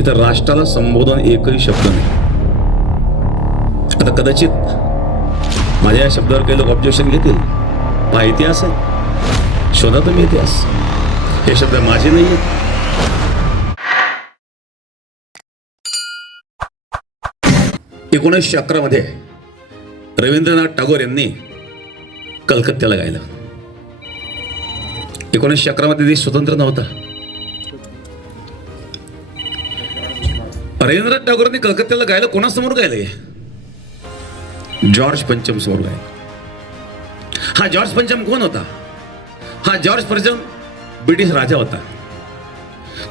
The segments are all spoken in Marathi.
इथं राष्ट्राला संबोधन एकही शब्द नाही. आता कदाचित माझ्या या शब्दावर काही लोक ऑब्जेक्शन घेतील. हा इतिहास आहे, शोधा तुम्ही इतिहास. हे शब्द माझे नाही आहेत. 1911 मध्ये रवींद्रनाथ टागोर यांनी कलकत्त्याला गायलं. 1911 मध्ये देश स्वतंत्र नव्हता. रवींद्रनाथ टागोरांनी कलकत्त्याला गायलं. कोणासमोर गायलंय? जॉर्ज पंचम समोर गायलं. हा जॉर्ज पंचम कोण होता? हा जॉर्ज पंचम ब्रिटिश राजा होता,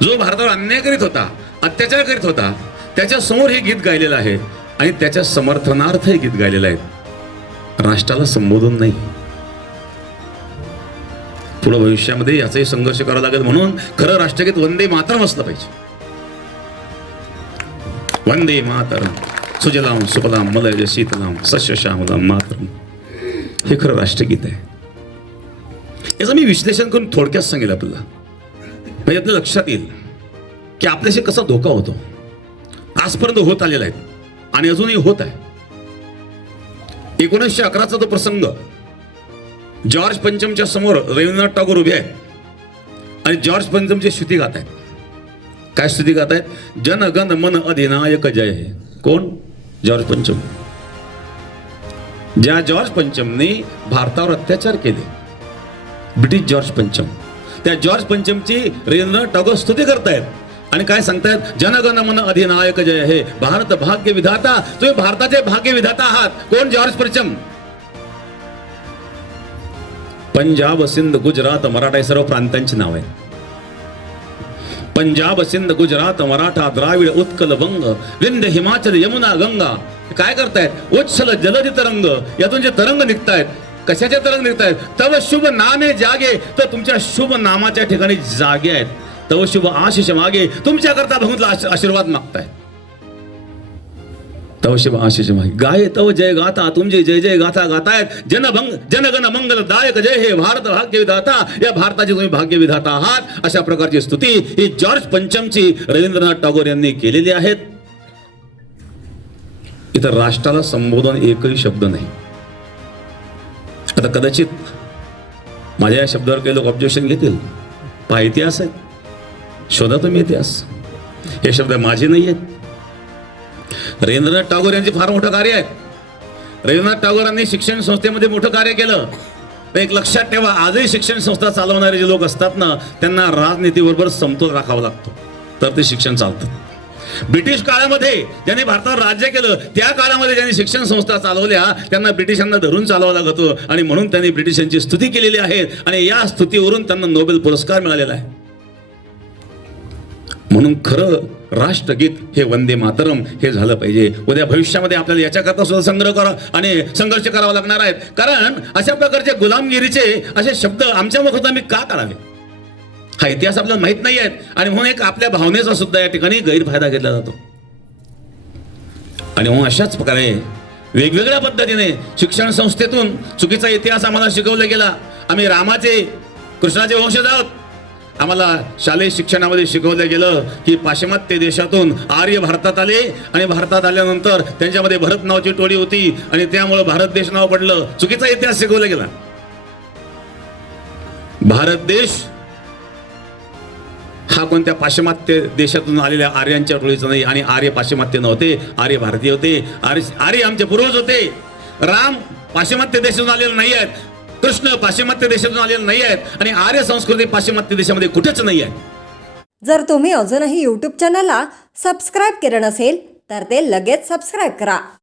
जो भारतावर अन्याय करीत होता, अत्याचार करीत होता. त्याच्या समोर हे गीत गायलेलं आहे आणि त्याच्या समर्थनार्थ हे गीत गायलेलं आहे. राष्ट्राला संबोधन नाही. पुढे भविष्यामध्ये याचाही संघर्ष करावा लागेल. म्हणून खरं राष्ट्रगीत वंदे मातरम असलं पाहिजे. वंदे मातरम सुजलाम सुफलाम मलयज शीतलाम सस्य श्यामलाम मातरम. हे खरं राष्ट्रगीत आहे. याचं मी विश्लेषण करून थोडक्यात सांगेल आपल्याला, म्हणजे आपल्या लक्षात येईल की आपल्याशी कसा धोका होतो. आजपर्यंत होत आलेला आहे आणि अजूनही होत आहे. 1911चा तो प्रसंग. जॉर्ज पंचमच्या समोर रवींद्रनाथ टागोर उभे आहेत आणि जॉर्ज पंचमची स्तुती गात आहेत. काय स्तुती गात आहेत? जन गण मन अधिनायक जय हे. कोण? जॉर्ज पंचम. ज्या जॉर्ज पंचमने भारतावर अत्याचार केले, ब्रिटिश जॉर्ज पंचम, त्या जॉर्ज पंचमची रवींद्रनाथ टागोर स्तुती करतायत आणि काय सांगतायत? जनगण मन अधिनायक जय हे. भारत भाग्य विधाता. तुम्ही भारताचे भाग्य विधाता आहात. कोण? जॉर्ज पंचम. पंजाब सिंध गुजरात मराठा हे सर्व प्रांतांची नाव आहेत. पंजाब सिंध गुजरात मराठा द्राविड उत्कल वंग विंध्य हिमाचल यमुना गंगा. काय करतायत? उच्छल जलधी तरंग. यातून जे तरंग निघतायत, कशाचे तरंग निघतायत? तव शुभ नामे जागे. तर तुमच्या शुभ नामाच्या ठिकाणी जागे आहेत. तव शुभ आशिष मागे. तुमच्याकरता भगवंताला आशीर्वाद मागताय. तव शुभ आशिष मागे. गाये तव जय गाथा. तुमची जय जय गाथा गातायत. जनगण मंगल दायक जय हे. भारत भाग्य विधाता. या भारताचे तुम्ही भाग्य विधाता आहात. अशा प्रकारची स्तुती ही जॉर्ज पंचमची रवींद्रनाथ टागोर यांनी केलेली आहेत. इथं राष्ट्राला संबोधन एकही शब्द नाही. आता कदाचित माझ्या या शब्दावर काही लोक ऑब्जेक्शन घेतील. हा इतिहास आहे, शोधा तुम्ही इतिहास. हे शब्द माझे नाही आहेत. रवींद्रनाथ टागोर यांचे फार मोठं कार्य आहे. रवींद्रनाथ टागोरांनी शिक्षण संस्थेमध्ये मोठं कार्य केलं. एक लक्षात ठेवा, आजही शिक्षण संस्था चालवणारे जे लोक असतात ना, त्यांना राजनीतीबरोबर समतोल राखावा लागतो, तर ते शिक्षण चालतं. ब्रिटिश काळामध्ये ज्यांनी भारतावर राज्य केलं, त्या काळामध्ये ज्यांनी शिक्षण संस्था चालवल्या, त्यांना ब्रिटिशांना धरून चालवावं लागत होतं आणि म्हणून त्यांनी ब्रिटिशांची स्तुती केलेली आहे आणि या स्तुतीवरून त्यांना नोबेल पुरस्कार मिळालेला आहे. म्हणून खरं राष्ट्रगीत हे वंदे मातरम हे झालं पाहिजे. उद्या भविष्यामध्ये आपल्याला याच्याकरता सुद्धा संग्रह करा आणि संघर्ष करावा लागणार आहेत. कारण अशा प्रकारचे गुलामगिरीचे असे शब्द आमच्या मुखात आम्ही का काढावे? हा इतिहास आपल्याला माहित नाही आहे आणि म्हणून एक आपल्या भावनेचा सुद्धा या ठिकाणी गैरफायदा घेतला जातो. आणि म्हणून अशाच प्रकारे वेगवेगळ्या पद्धतीने शिक्षण संस्थेतून चुकीचा इतिहास आम्हाला शिकवला गेला. आम्ही रामाचे कृष्णाचे वंशज आहोत. आम्हाला शालेय शिक्षणामध्ये शिकवलं गेलं की पाश्चिमात्य देशातून आर्य भारतात आले आणि भारतात आल्यानंतर त्यांच्यामध्ये भरत नावाची टोळी होती आणि त्यामुळे भारत देश नाव पडलं. चुकीचा इतिहास शिकवला गेला. भारत देश हा कोणत्या पाश्चिमात्य देशातून आलेल्या आर्यांच्या टोळीचा नाही आणि आर्य पाश्चिमात्य नव्हते, आर्य भारतीय होते. आर्य आमचे पूर्वज होते. राम पाश्चिमात्य देशातून आलेले नाही आहेत. कृष्ण पाश्चिमात्य देशातून आलेले नाही आहेत आणि आर्य संस्कृती पाश्चिमात्य देशामध्ये कुठेच नाही आहे. जर तुम्ही अजूनही YouTube चॅनलला सबस्क्राईब केलं नसेल तर ते लगेच सबस्क्राईब करा.